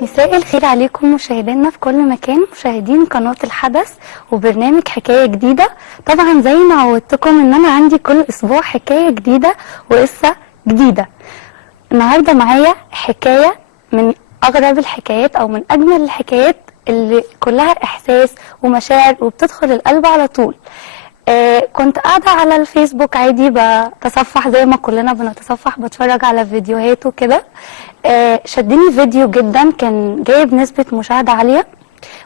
مساء الخير عليكم مشاهدينا في كل مكان، مشاهدين قناة الحدث وبرنامج حكاية جديدة. طبعا زي ما عودتكم ان انا عندي كل اسبوع حكاية جديدة وقصة جديدة. النهاردة معايا حكاية من اغرب الحكايات او من اجمل الحكايات اللي كلها احساس ومشاعر وبتدخل القلب على طول. كنت قاعدة على الفيسبوك عادي بتصفح زي ما كلنا بنتصفح، بتفرج على فيديوهات وكده. شدني فيديو جدا، كان جايب نسبة مشاهدة عالية،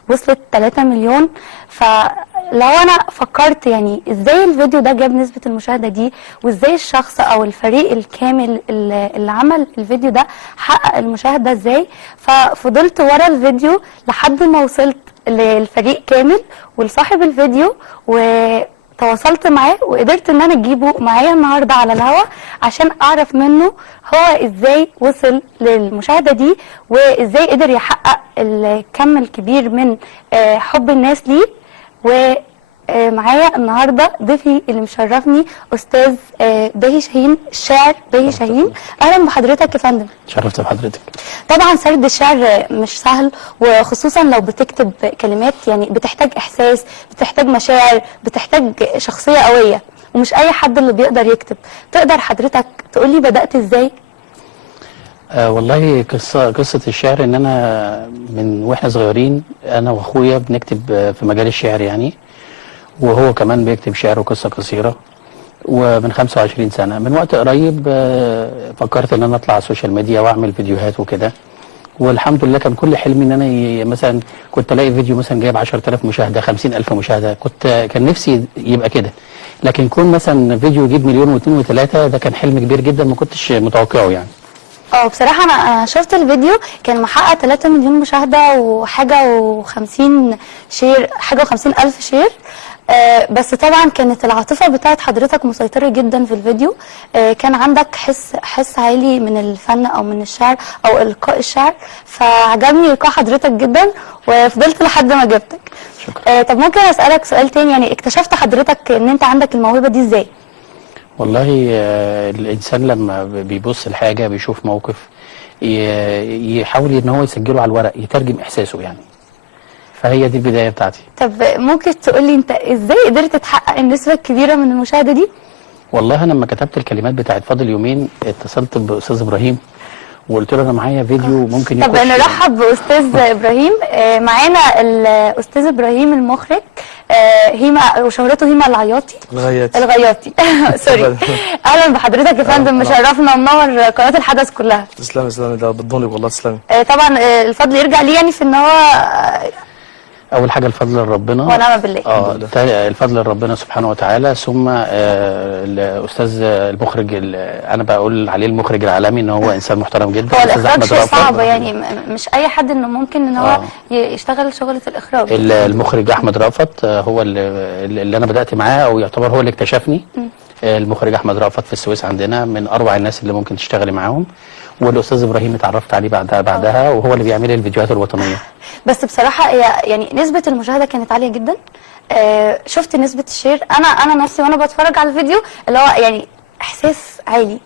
وصلت 3 مليون. فلو انا فكرت يعني ازاي الفيديو ده جاب نسبة المشاهدة دي، وازاي الشخص او الفريق الكامل اللي عمل الفيديو ده حقق المشاهدة ازاي، ففضلت ورا الفيديو لحد ما وصلت للفريق كامل ولصاحب الفيديو، وتواصلت معاه وقدرت ان انا اجيبه معايا النهارده على الهوا عشان اعرف منه هو ازاي وصل للمشاهده دي، وازاي قدر يحقق الكم الكبير من حب الناس ليه. ومعايا النهارده ضيفي اللي مشرفني استاذ باهي شاهين، الشاعر باهي شاهين. اهلا بحضرتك يا فندم. شرفت بحضرتك. طبعا سرد الشعر مش سهل، وخصوصا لو بتكتب كلمات يعني بتحتاج احساس، بتحتاج مشاعر، بتحتاج شخصيه قويه، ومش اي حد اللي بيقدر يكتب. تقدر حضرتك تقولي بدأت ازاي؟ والله قصة الشعر ان انا من واحنا صغيرين انا واخويا بنكتب في مجال الشعر يعني، وهو كمان بيكتب شعر وقصة قصيرة. ومن 25 سنة من وقت قريب فكرت ان انا اطلع على السوشيال ميديا واعمل فيديوهات وكده. والحمد لله كان كل حلمي ان انا مثلا كنت الاقي فيديو مثلا جايب 10,000 مشاهدة، 50,000 مشاهدة، كان نفسي يبقى كده. لكن يكون مثلا فيديو يجيب مليون واثنين وثلاثة، ده كان حلم كبير جدا ما كنتش متوقعه يعني. بصراحة أنا شفت الفيديو كان محقق 3 مليون مشاهدة وحاجة و50 شير، حاجة و50 ألف شير. بس طبعا كانت العاطفة بتاعت حضرتك مسيطرة جدا في الفيديو. كان عندك حس عالي من الفن أو من الشعر أو إلقاء الشعر، فعجبني إلقاء حضرتك جدا وفضلت لحد ما جبتك. شكرا. طب ممكن أسألك سؤال تاني؟ يعني اكتشفت حضرتك إن أنت عندك الموهبة دي إزاي؟ والله الإنسان لما بيبص لحاجة بيشوف موقف يحاول إن هو يسجله على الورق، يترجم إحساسه يعني. فهي دي البداية بتاعتي. طب ممكن تقولي أنت إزاي قدرت تحقق النسبة الكبيرة من المشاهدة دي؟ والله أنا لما كتبت الكلمات بتاعت فاضل يومين اتصلت بأستاذ إبراهيم وقلت له أنا معايا فيديو ممكن يخش. طب نرحب بأستاذ إبراهيم. معانا الأستاذ إبراهيم المخرج، هيما وشهرته هيما العياطي. الغياطي سوري. اهلا بحضرتك يا فندم، مشرفنا ومنور قناه الحدث كلها. تسلمي ده بتضوني والله، تسلمي. طبعا الفضل يرجع لي يعني في ان هو اول حاجه الفضل لربنا ونعم بالله. الفضل لربنا سبحانه وتعالى، ثم الاستاذ المخرج انا بقول عليه المخرج العالمي ان هو انسان محترم جدا. هو الاخراج شيء صعب يعني، مش اي حد انه ممكن ان هو يشتغل شغله الاخراج. المخرج احمد رأفت هو اللي انا بدات معاه، او يعتبر هو اللي اكتشفني. المخرج احمد رأفت في السويس عندنا من اروع الناس اللي ممكن تشتغلي معاهم. والاستاذ ابراهيم اتعرفت عليه بعدها وهو اللي بيعمل لي الفيديوهات الوطنيه. بس بصراحه يعني نسبه المشاهده كانت عاليه جدا. شفت نسبه الشير، انا نفسي وانا بتفرج على الفيديو اللي هو يعني احساس عالي.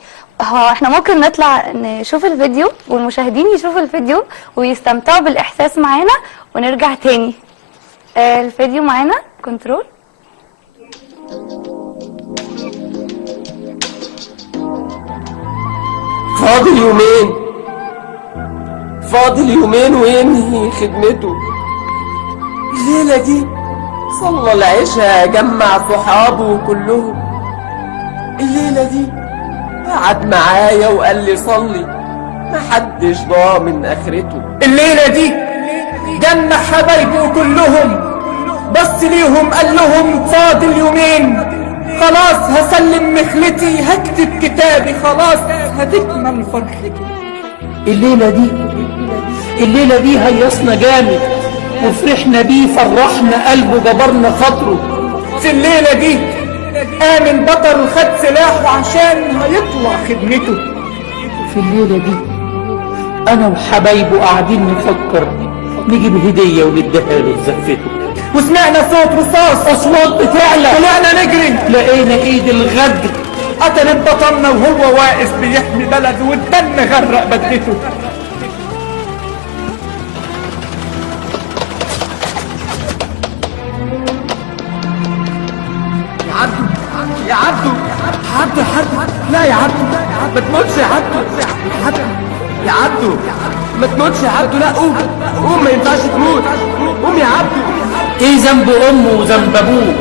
احنا ممكن نطلع نشوف الفيديو والمشاهدين يشوفوا الفيديو ويستمتعوا بالاحساس معانا ونرجع تاني. الفيديو معانا كنترول. فاضل يومين وينهي خدمته. الليلة دي صلى العشاء، جمع صحابه كلهم. الليلة دي قعد معايا وقال لي صلي، محدش ضامن اخرته. الليلة دي جمع حبايبه كلهم، بص ليهم قال لهم فاضل يومين، خلاص هسلم مخلتي، هكتب كتابي، خلاص هتكمل فرحتي. الليلة دي هيصنا جامد وفرحنا بيه، فرحنا قلبه، جبرنا خاطره. في الليلة دي آمن بطل وخد سلاحه عشان هيطلع خدمته. في الليلة دي أنا وحبايبه قاعدين نفكر نجيب هدية ونديها له زفته. وسمعنا صوت رصاص، أصوات بتعلى، طلعنا نجري لقينا إيد الغدر قتلت بطلنا وهو واقف بيحمي بلده والدم غرق بدلته. لا يا عبدو، ما تموتش يا عبدو. يا عبدو ما تموتش يا عبدو. لا قوم، قوم، ما ينفعش تموت. قوم يا عبدو. ايه ذنب امه وذنب ابوه؟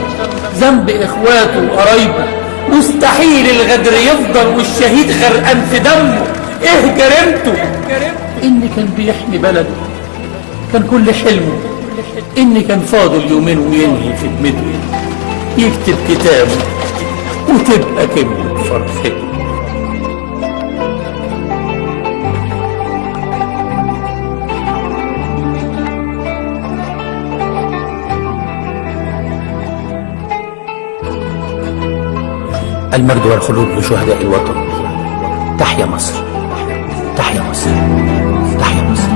ذنب اخواته وقرايبه. مستحيل الغدر يفضل والشهيد غرقان في دمه. ايه جريمته؟ ان كان بيحمي بلده، كان كل حلمه ان كان فاضل يومين وينهي خدمته، يكتب كتابه وتبقى كلمة فرحته. المجد والخلود لشهداء الوطن. تحيا مصر، تحيا مصر، تحيا مصر.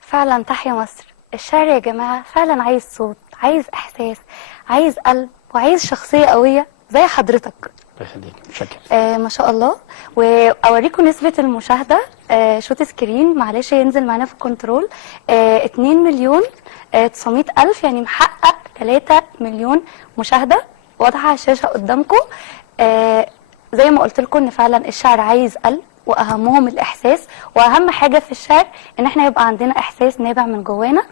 فعلا تحيا مصر. الشعر يا جماعة فعلا عايز صوت، عايز إحساس، عايز قلب، وعايز شخصية قوية زي حضرتك. الله يخليك، شكرا. ما شاء الله. واوريكم نسبة المشاهدة. شوت سكرين معلش ينزل معانا في الكنترول. 2,900,000 يعني محقق 3 مليون مشاهدة واضحة على الشاشة قدامكم. زي ما قلت لكم ان فعلا الشعر عايز قلب، واهمهم الاحساس، واهم حاجة في الشعر ان احنا يبقى عندنا احساس نابع من جوانا.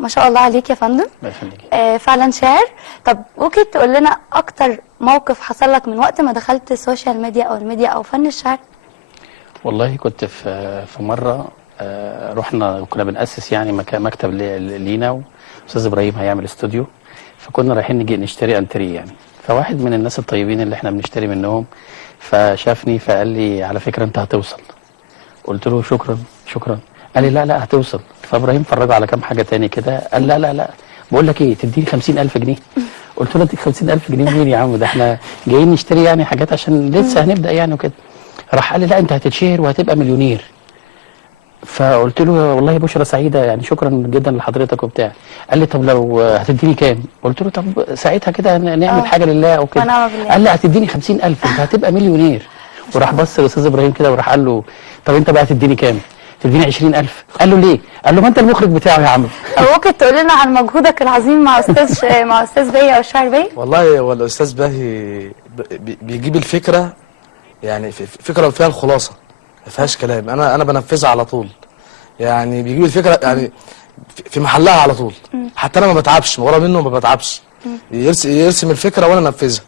ما شاء الله عليك يا فندم. الله يخليك. فعلا شاعر. طب ممكن تقول لنا اكتر موقف حصل لك من وقت ما دخلت السوشيال ميديا او الميديا او فن الشعر؟ والله كنت في مره رحنا، كنا بنأسس يعني مكتب لينا، واستاذ ابراهيم هيعمل استوديو، فكنا رايحين نجي نشتري انتري يعني. فواحد من الناس الطيبين اللي احنا بنشتري منهم فشافني فقال لي على فكره انت هتوصل. قلت له شكرا شكرا. قال لي لا هتوصل. فابراهيم فرجه على كام حاجه تاني كده، قال لا بقول لك ايه، تديني 50,000 جنيه. قلت له اديك 50,000 جنيه مين يا عم؟ ده احنا جايين نشتري يعني حاجات عشان لسه هنبدا يعني وكده. راح قال لي لا انت هتتشهر وهتبقى مليونير. فقلت له والله بشرى سعيده يعني، شكرا جدا لحضرتك وبتاع. قال لي طب لو هتديني كام؟ قلت له طب ساعتها كده نعمل حاجه لله او كده. قال لي هتديني 50,000 انت هتبقى مليونير. وراح بص لاستاذ ابراهيم كده وراح قال له طب انت بقى هتديني كام؟ تديني 20,000. قال له ليه؟ قال له ما انت المخرج بتاعه يا عم. ممكن تقول لنا عن مجهودك العظيم مع استاذ باهي او الشاعر باهي؟ والله هو الاستاذ باهي بيجيب الفكره، يعني فكره فيها الخلاصه، ما فيهاش كلام. انا بنفذها على طول، يعني بيجيب الفكره يعني في محلها على طول. حتى انا ما بتعبش ورا منه، ما بتعبش. يرسم الفكره وانا انفذها.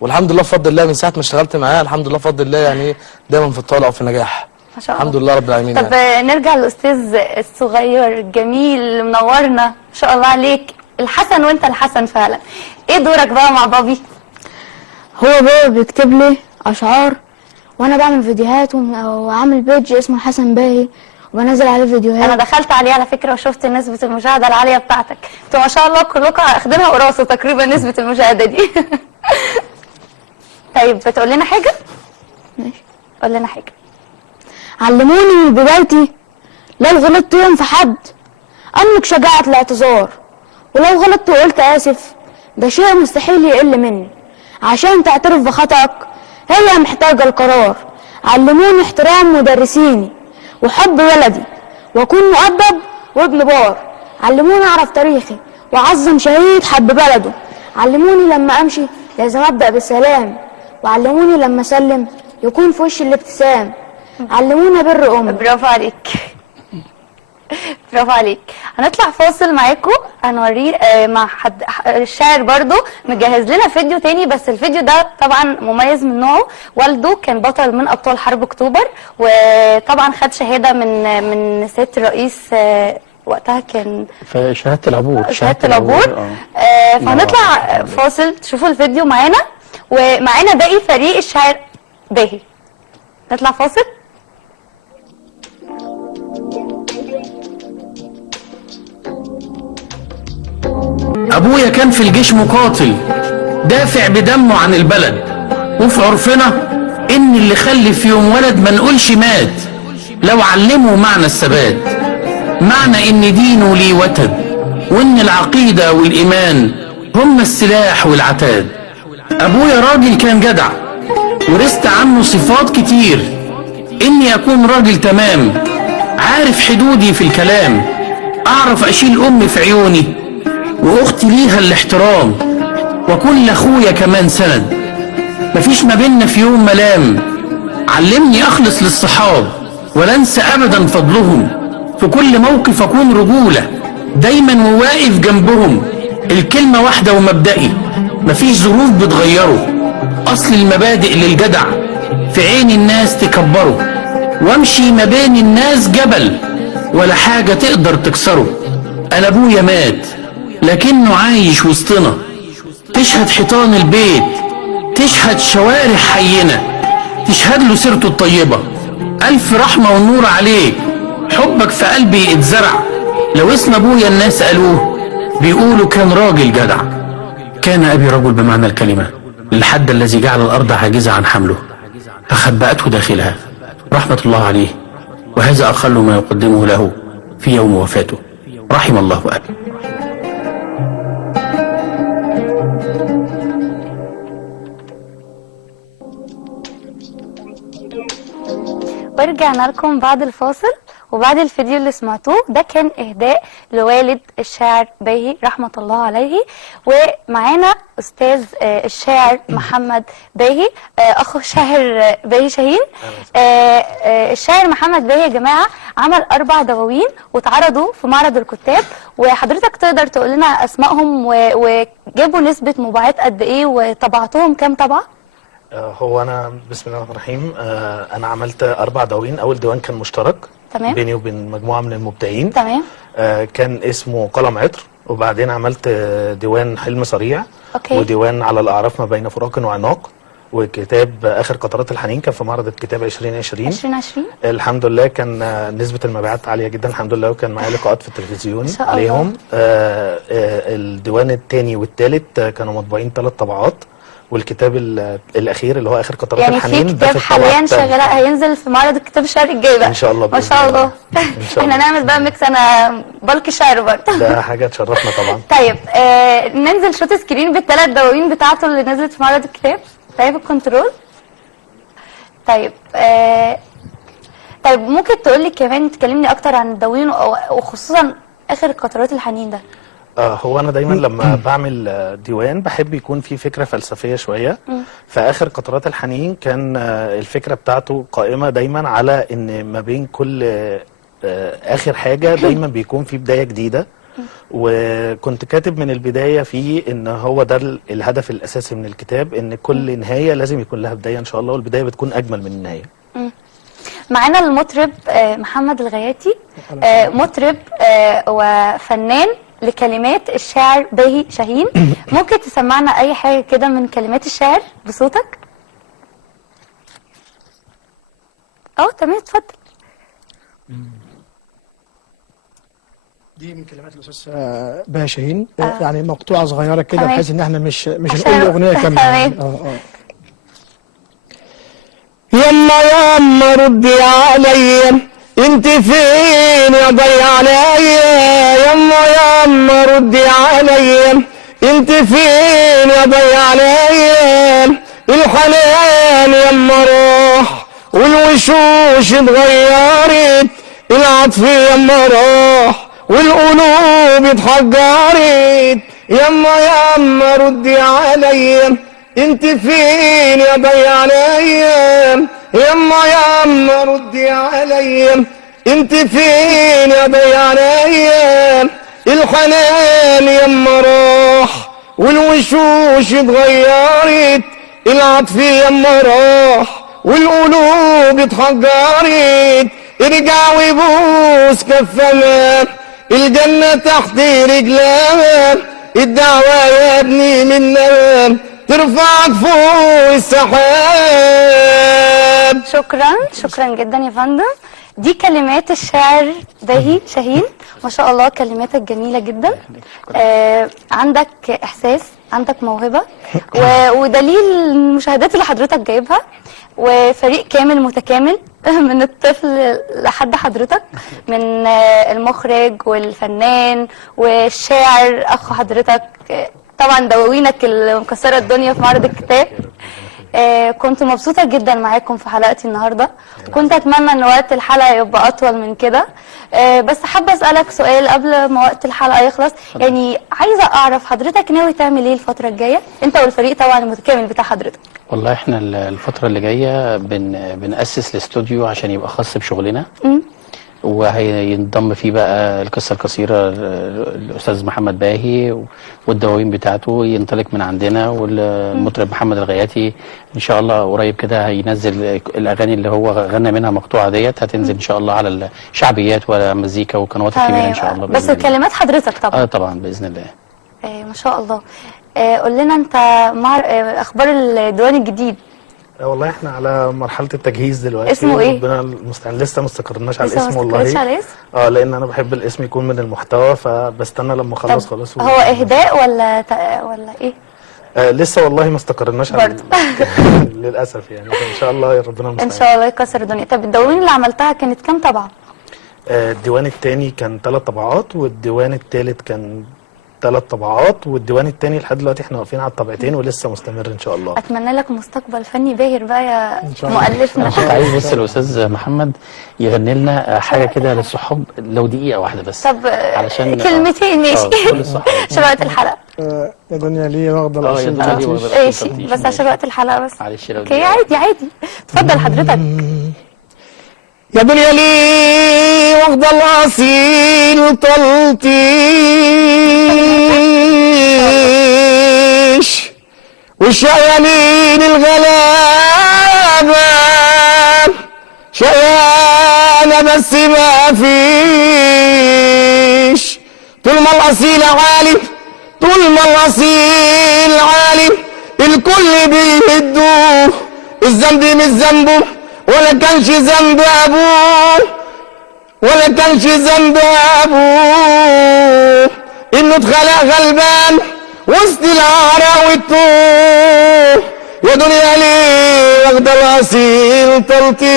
والحمد لله بفضل الله من ساعه ما اشتغلت معاه، الحمد لله بفضل الله يعني دايما في الطالع وفي النجاح. ما شاء الله. الحمد لله رب العالمين. طب يعني نرجع للاستاذ الصغير الجميل اللي منورنا، ما شاء الله عليك، الحسن وانت الحسن فعلا. ايه دورك بقى مع بابي؟ هو بابا بيكتب لي اشعار وانا بعمل فيديوهات وعامل بيج اسمه الحسن باهي وبنزل عليه فيديوهات. انا دخلت عليه على فكره وشفت نسبه المشاهده العاليه بتاعتك. انتوا ما شاء الله كلكم اخدينها وراثه تقريبا نسبه المشاهده دي. طيب بتقول لنا حاجه؟ ماشي. قول لنا حاجه. علموني من بدايتي لو غلطت يوم في حد املك شجاعه الاعتذار، ولو غلطت وقلت اسف ده شيء مستحيل يقل مني. عشان تعترف بخطأك هي محتاجه القرار. علموني احترام مدرسيني وحب بلدي واكون مؤدب وابن بار. علموني اعرف تاريخي واعظم شهيد حب بلده. علموني لما امشي لازم ابدا بالسلام، وعلموني لما اسلم يكون في وشي الابتسام. علمونا بر امي. برافو عليك. برافو عليك. هنطلع فاصل معاكم، هنوريه مع حد الشاعر برضو مجهز لنا فيديو تاني، بس الفيديو ده طبعا مميز من نوعه. والده كان بطل من ابطال حرب اكتوبر، وطبعا خد شهاده من سياده الرئيس وقتها كان في شهاده العبور. شهاده العبور. فهنطلع فاصل تشوفوا الفيديو معانا، ومعانا باقي فريق الشاعر باهي. نطلع فاصل. ابويا كان في الجيش مقاتل دافع بدمه عن البلد، وفي عرفنا ان اللي خلف يوم ولد ما نقولش مات لو علمه معنى الثبات، معنى ان دينه ليه وتد، وان العقيدة والايمان هم السلاح والعتاد. ابويا راجل كان جدع ورثت عنه صفات كتير، إني أكون راجل تمام، عارف حدودي في الكلام، أعرف أشيل أمي في عيوني وأختي ليها الاحترام، وأكون لأخويا كمان سند، مفيش ما بيننا في يوم ملام، علمني أخلص للصحاب ولا أنسى أبدا فضلهم، في كل موقف أكون رجولة دايما وواقف جنبهم، الكلمة واحدة ومبدئي مفيش ظروف بتغيره، أصل المبادئ للجدع في عين الناس تكبره، وامشي ما بين الناس جبل ولا حاجة تقدر تكسره. أنا أبويا مات لكنه عايش وسطنا، تشهد حيطان البيت، تشهد شوارع حينا، تشهد له سيرته الطيبة، ألف رحمة والنور عليك، حبك في قلبي اتزرع، لو اسم أبويا الناس قالوه بيقولوا كان راجل جدع. كان أبي رجل بمعنى الكلمة، للحد الذي جعل الأرض عاجزة عن حمله فخبأته داخلها، رحمة الله عليه، وهذا أقل ما يقدمه له في يوم وفاته، رحم الله أبي. ورجعنا لكم بعد الفاصل. وبعد الفيديو اللي سمعتوه ده كان إهداء لوالد الشاعر باهي رحمة الله عليه، ومعانا أستاذ الشاعر محمد باهي أخو الشاعر باهي شاهين. الشاعر محمد باهي يا جماعة عمل 4 دواوين واتعرضوا في معرض الكتاب، وحضرتك تقدر تقول لنا أسمائهم وجابوا نسبة مبيعات قد إيه وطبعتهم كام طبعة؟ هو أنا بسم الله الرحمن الرحيم أنا عملت 4 دواوين. أول ديوان كان مشترك تمام بيني وبين مجموعة من المبدعين، تمام كان اسمه قلم عطر، وبعدين عملت ديوان حلم صريع، أوكي. وديوان على الأعراف ما بين فراق وعناق، وكتاب آخر قطرات الحنين كان في معرض الكتاب 2020. الحمد لله كان نسبة المبيعات عالية جدا الحمد لله، وكان معايا لقاءات في التلفزيون عليهم. الديوان الثاني والثالث كانوا مطبوعين 3 طبعات، والكتاب الاخير اللي هو اخر قطرات يعني الحنين في كتاب حاليا شغال هينزل في معرض الكتاب الشهر الجاي بقى ان شاء الله. ما شاء الله. احنا نعمل بقى ميكس، انا بلك شعر برضه ده حاجه تشرفنا طبعا. طيب ننزل شوت سكرين بالثلاث دواوين بتاعته اللي نزلت في معرض الكتاب. طيب الكنترول. طيب طيب ممكن تقول لي كمان تكلمني اكتر عن الدواوين وخصوصا اخر قطرات الحنين ده؟ هو انا دايما لما بعمل ديوان بحب يكون في فكره فلسفيه شويه. فاخر قطرات الحنين كان الفكره بتاعته قائمه دايما على ان ما بين كل اخر حاجه دايما بيكون في بدايه جديده، وكنت كاتب من البدايه فيه ان هو ده الهدف الاساسي من الكتاب، ان كل نهايه لازم يكون لها بدايه ان شاء الله، والبدايه بتكون اجمل من النهايه. معانا المطرب محمد الغياتي، مطرب وفنان لكلمات الشاعر باهي شاهين. ممكن تسمعنا اي حاجه كده من كلمات الشاعر بصوتك؟ تمام اتفضل. دي من كلمات الاستاذ باهي شاهين، يعني مقطوعه صغيره كده بحيث ان احنا مش نقول الاغنيه كامله. يما يما ردي عليا، انت فين يا ضي عليا، يما يما ردي عليا، انت فين يا ضي عليا، الحنان يما راح والوشوش اتغيرت، العطف يما راح والقلوب اتحجرت، يما يما ردي عليا، انت فين يا ضي عليا، يما يما ردي عليا، انت فين يا ضي عليا، الحنان يما راح والوشوش اتغيرت، العطف يما راح والقلوب اتحجرت، ارجع وبوس كفنا الجنة تحت رجلها، الدعوة يا ابني منا ترفعك فوق السحاب. شكرا جدا يا فندم. دي كلمات الشاعر باهي شاهين، ما شاء الله كلماتك جميلة جدا. عندك إحساس، عندك موهبة، ودليل المشاهدات اللي حضرتك جايبها، وفريق كامل متكامل من الطفل لحد حضرتك، من المخرج والفنان والشاعر أخو حضرتك، طبعا دواوينك اللي مكسرة الدنيا في معرض الكتاب. كنت مبسوطة جدا معاكم في حلقتي النهاردة. كنت أتمنى أن وقت الحلقة يبقى أطول من كده. بس حابة أسألك سؤال قبل ما وقت الحلقة يخلص. يعني عايزة أعرف حضرتك ناوي تعمل إيه الفترة الجاية؟ أنت والفريق طبعا المتكامل بتاع حضرتك. والله احنا الفترة اللي جاية بنأسس الاستوديو عشان يبقى خاص بشغلنا، وهينضم فيه بقى القصة القصيرة الأستاذ محمد باهي والدواوين بتاعته ينطلق من عندنا، والمطرب محمد الغياتي إن شاء الله قريب كده هينزل الأغاني اللي هو غنى منها مقطوعة ديت، هتنزل إن شاء الله على الشعبيات والمزيكا والقنوات الكبيرة إن شاء الله. بس كلمات حضرتك طبعا. طبعا بإذن الله. ما شاء الله. قول لنا أنت مع أخبار الديوان الجديد. والله احنا على مرحله التجهيز دلوقتي. اسمه ايه؟ ربنا المستعان، لسه ما استقرناش على الاسم والله. ما استقرتش على الاسم؟ لان انا بحب الاسم يكون من المحتوى، فبستنى لما اخلص خلاص. هو اهداء ولا ايه؟ لسه والله ما استقرناش على للاسف يعني. ان شاء الله يا ربنا المستعان. ان شاء الله يكسر الدنيا. طب الدواوين اللي عملتها كانت كام طبعه؟ الديوان الثاني كان 3 طبعات، والديوان الثالث كان 3 طبعات، والديوان الثاني لحد دلوقتي احنا واقفين على الطبعتين ولسه مستمر ان شاء الله. اتمنى لك مستقبل فني باهر بقى يا مؤلفنا. كنت عايز بس الاستاذ محمد يغني لنا حاجه كده للصحاب لو دقيقه واحده بس. طب علشان كلمتين ماشي. عشان وقت الحلقه. يا دنيا ليه واخده الاصيل ماشي بس عشان وقت الحلقه بس. معلش لو اوكي عادي اتفضل حضرتك. يا دنيا ليه واخده الاصيل طلتيش والشقيانين الغلابه شقيانه بس ما فيش. طول ما الاصيل عالي طول ما الاصيل عالي الكل بيهدوه. الذنب مش ذنبه ولا كانش ذنب ابوه ولا كانش ذنب ابوه انه اتخلق غلبان وسط العرا والطوح. يا دنيا ليه واخده الاصيل تلطيش.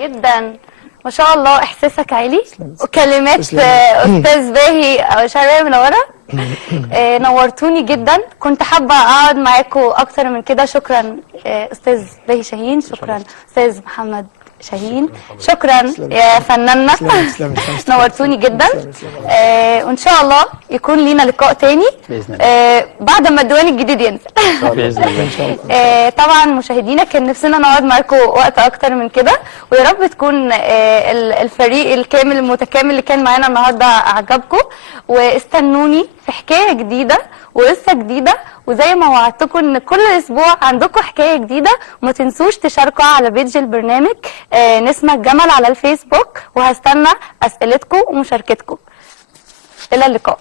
جدا ما شاء الله احساسك عالي وكلمات استاذ باهي او شعبيه منوره. نورتوني جدا. كنت حابه اقعد معاكم اكتر من كده. شكرا استاذ باهي شاهين، شكرا استاذ محمد شاهين، شكرا يا فناننا. نورتوني جدا. وان شاء الله يكون لينا لقاء تاني باذن الله بعد ما الديوان الجديد ينزل باذن الله. طبعا مشاهدينا كان نفسنا نقعد معاكم وقت اكتر من كده، ويا رب تكون الفريق الكامل المتكامل اللي كان معانا النهارده اعجبكم. واستنوني في حكايه جديده وقصه جديده، وزي ما وعدتكم ان كل اسبوع عندكم حكايه جديده. وما تنسوش تشاركوا على بيج البرنامج نسمة الجمل على الفيسبوك، وهستنى اسئلتكم ومشاركتكم. الى اللقاء.